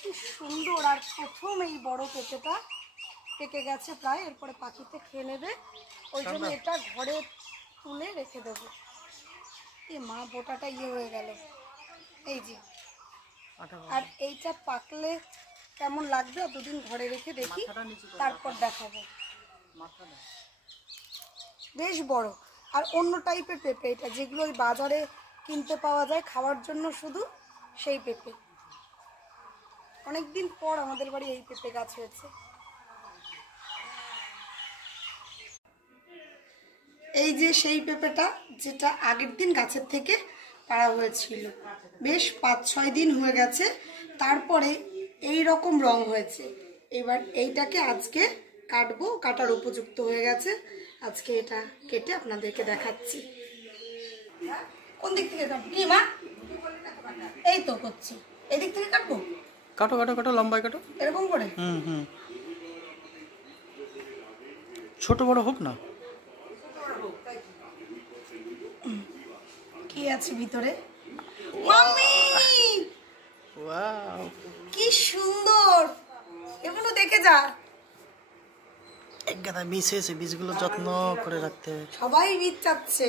কি সুন্দর। আর প্রথম এই বড় পেঁপেটা পেকে গেছে প্রায়, এরপরে পাখিতে খেয়ে নেবে, ওই জন্য এটা ঘরে তুলে রেখে দেবো। এ মা বোটাটা হয়ে গেল এই যে। আর এইটা পাকলে কেমন লাগবে দুদিন ঘরে রেখে দেখি, তারপর দেখাবো। বেশ বড় আর অন্য টাইপের পেঁপে এটা, যেগুলো ওই বাজারে কিনতে পাওয়া যায় খাওয়ার জন্য শুধু, সেই পেঁপে। অনেকদিন পর আমাদের বাড়ি এই পেঁপে গাছ হয়েছে। এই যে সেই পেঁপেটা, যেটা আগের দিন গাছের থেকে পাড়া হয়েছিল, বেশ 5-6 দিন হয়ে গেছে, তারপরে এই রকম রং হয়েছে। এবার এইটাকে আজকে কাটবো, কাটার উপযুক্ত হয়ে গেছে। আজকে এটা কেটে আপনাদেরকে দেখাচ্ছি। কোন দিক থেকে কাটবো কি মা? এই তো করছি, এদিক থেকে কাটবো। কাটো কাটো কাটো, লম্বায় কাটো, এরকম করে। ছোট বড় হোক না। কি আছে ভিতরে? মাম্মি ওয়াও, কি সুন্দর! এগুলো দেখে যা। এক গাদা বীজ হয়েছে, বীজগুলো যত্ন করে রাখতে হবে। সবাই বীজ চাচ্ছে।